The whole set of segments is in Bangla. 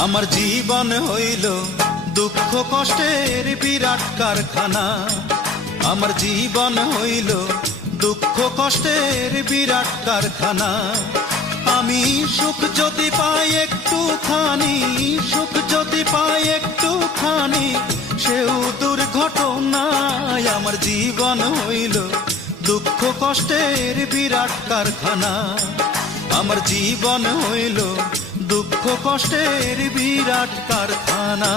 আমার জীবন হইল দুঃখ কষ্টের বিরাট কারখানা। আমার জীবন হইল দুঃখ কষ্টের বিরাট কারখানা। আমি সুখ যদি পাই একটুখানি, সুখ যদি পাই একটুখানি, সেও দুর্ঘটনায়। আমার জীবন হইল দুঃখ কষ্টের বিরাট কারখানা। আমার জীবন হইল দুঃখ কষ্টের বিরাট কারখানা।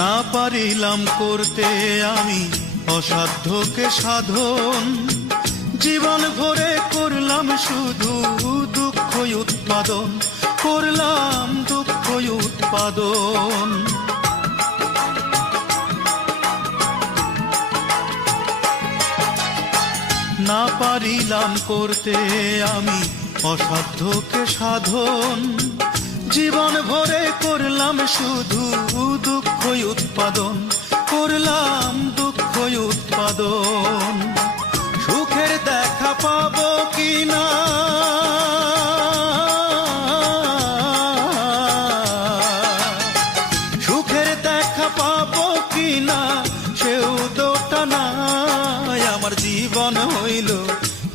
না পারিলাম করতে আমি অসাধ্যকে সাধন, জীবন ভরে করলাম শুধু দুঃখ উৎপাদন, করলাম দুঃখ উৎপাদন। না পারিলাম করতে আমি অসাধ্যকে সাধন, জীবন ভরে করলাম শুধু দুঃখ উৎপাদন, করলাম দুঃখ উৎপাদন। সুখের দেখা পাবো কিনা, সুখের দেখা পাবো কিনা, সেও দোটা নাই। আমার জীবন হইল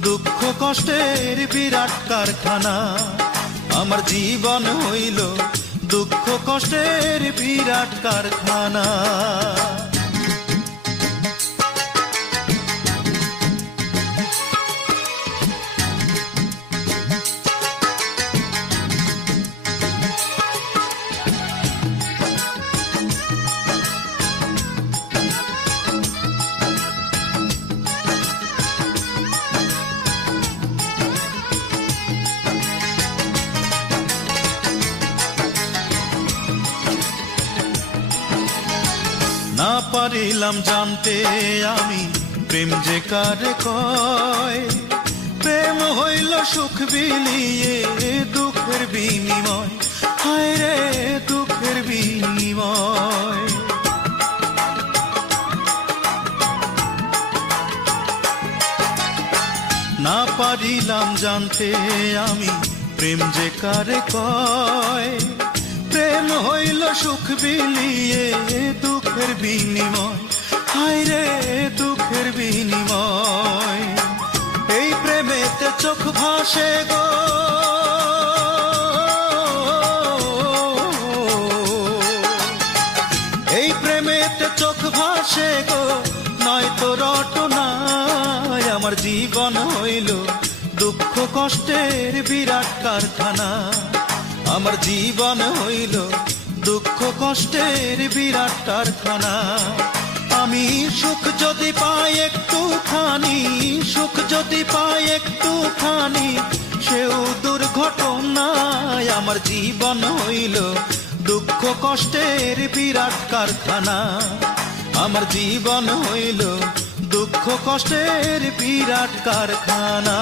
দুঃখ কষ্টের বিরাট কারখানা। আমার জীবন হইল দুঃখ কষ্টের বিরাট কারখানা। না পারিলাম জানতে আমি প্রেম যে কারে কয়, প্রেম হইল সুখ বিলিয়ে দুঃখের বিনিময়, হায় রে দুঃখের বিনিময়। না পারিলাম জানতে আমি প্রেম যে কারে কয়, প্রেম হইল সুখ বিলিয়ে দুঃখের বিনিময়, হায় রে দুঃখের বিনিময়। এই প্রেমেতে চোখ ভাসে গো, এই প্রেমেতে চোখ ভাসে গো, নয়তো রটনায়। আমার জীবন হইল দুঃখ কষ্টের বিরাট কারখানা। আমার জীবন হইল দুঃখ কষ্টের বিরাট কারখানা। আমি সুখ যদি পাই একটুখানি, সুখ যদি পাই একটুখানি, সেও দুর্ঘটনায়। আমার জীবন হইল দুঃখ কষ্টের বিরাট কারখানা। আমার জীবন হইল দুঃখ কষ্টের বিরাট কারখানা।